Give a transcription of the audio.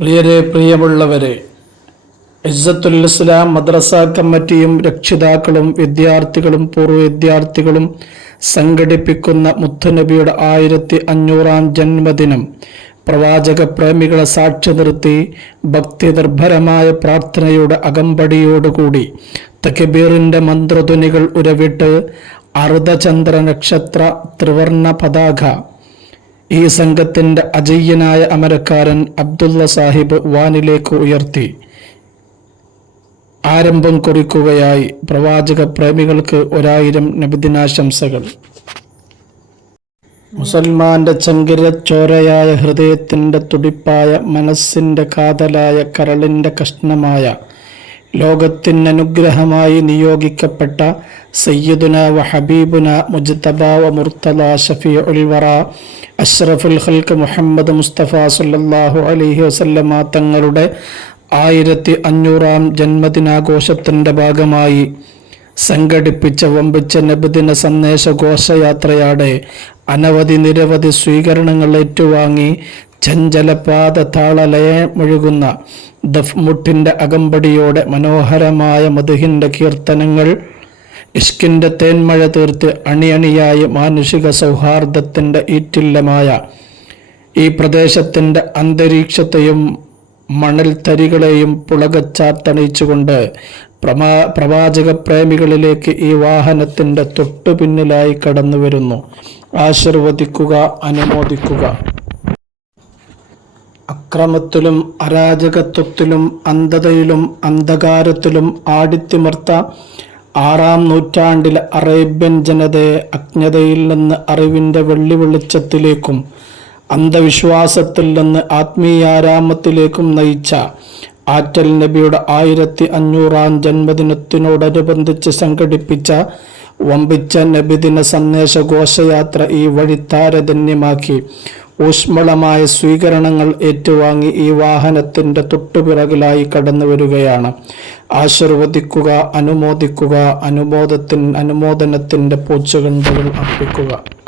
പ്രിയരെ പ്രിയമുള്ളവരെ ഇസ്സത്തുൽ ഇസ്ലാം മദ്രസ കമ്മിറ്റിയും രക്ഷിതാക്കളും വിദ്യാർത്ഥികളും പൂർവ വിദ്യാർത്ഥികളും സംഘടിപ്പിക്കുന്ന മുത്തുനബിയുടെ ആയിരത്തി അഞ്ഞൂറാം ജന്മദിനം പ്രവാചക പ്രേമികളെ സാക്ഷി നിർത്തി ഭക്തി നിർഭരമായ പ്രാർത്ഥനയുടെ അകമ്പടിയോടുകൂടി തകബീറിന്റെ മന്ത്രധ്വനികൾ ഉരവിട്ട് അർദ്ധചന്ദ്ര നക്ഷത്ര ത്രിവർണ പതാക ഈ സംഘത്തിന്റെ അജയ്യനായ അമരക്കാരൻ അബ്ദുള്ള സാഹിബ് വാനിലേക്ക് ഉയർത്തി. ആരംഭം കുറിക്കുകയായി. പ്രവാചക പ്രേമികൾക്ക് ഒരായിരം നബിദിനാശംസകൾ. മുസൽമാന്റെ ചങ്കിരച്ചോരയായ ഹൃദയത്തിന്റെ തുടിപ്പായ മനസ്സിന്റെ കാതലായ കരളിന്റെ കഷ്ണമായ ലോകത്തിന് അനുഗ്രഹമായി നിയോഗിക്കപ്പെട്ട സയ്യിദുന വ ഹബീബുന മുജ്തബ വ മുർത്തല ഷഫി ഉൽവറ അഷ്റഫുൽ ഹൽക്ക് മുഹമ്മദ് മുസ്തഫ സല്ലല്ലാഹു അലഹി വസല്ലമ തങ്ങളുടെ ആയിരത്തി അഞ്ഞൂറാം ജന്മദിനാഘോഷത്തിന്റെ ഭാഗമായി സംഘടിപ്പിച്ച വമ്പിച്ച നബിദിന സന്ദേശ ഘോഷയാത്രയാടെ അനവധി നിരവധി സ്വീകരണങ്ങൾ ഏറ്റുവാങ്ങി ചഞ്ചലപാത താളലയമൊഴുകുന്ന ദഫ്മുട്ടിന്റെ അകമ്പടിയോടെ മനോഹരമായ മധുഹിന്റെ കീർത്തനങ്ങൾ ഇഷ്കിന്റെ തേന്മഴ തീർത്ത് അണിയണിയായി മാനുഷിക സൗഹാർദ്ദത്തിന്റെ ഈറ്റില്ലമായ ഈ പ്രദേശത്തിന്റെ അന്തരീക്ഷത്തെയും മണൽത്തരികളെയും പുളകച്ചാത്തണിച്ചുകൊണ്ട് പ്രമാ പ്രവാചക പ്രേമികളിലേക്ക് ഈ വാഹനത്തിന്റെ തൊട്ടു പിന്നിലായി കടന്നു വരുന്നു. ആശീർവദിക്കുക അനുമോദിക്കുക. അക്രമത്തിലും അരാജകത്വത്തിലും അന്ധതയിലും അന്ധകാരത്തിലും ആടിത്തിമർത്ത ആറാം നൂറ്റാണ്ടിൽ അറേബ്യൻ ജനതയെ അജ്ഞതയിൽ നിന്ന് അറിവിന്റെ വെള്ളി വെളിച്ചത്തിലേക്കും അന്ധവിശ്വാസത്തിൽ നിന്ന് ആത്മീയാരാമത്തിലേക്കും നയിച്ച ആറ്റൽ നബിയുടെ ആയിരത്തി അഞ്ഞൂറാം ജന്മദിനത്തിനോടനുബന്ധിച്ച് സംഘടിപ്പിച്ച വമ്പിച്ച നബിദിന സന്ദേശ ഘോഷയാത്ര ഈ വഴി താരതമ്യമാക്കി ഊഷ്മളമായ സ്വീകരണങ്ങൾ ഏറ്റുവാങ്ങി ഈ വാഹനത്തിന്റെ തൊട്ടുപിറകിലായി കടന്നു വരികയാണ്. ആശീർവദിക്കുക അനുമോദിക്കുക അനുമോദത്തിൻ അനുമോദനത്തിന്റെ പൂച്ചകണ്ടുകൾ അർപ്പിക്കുക.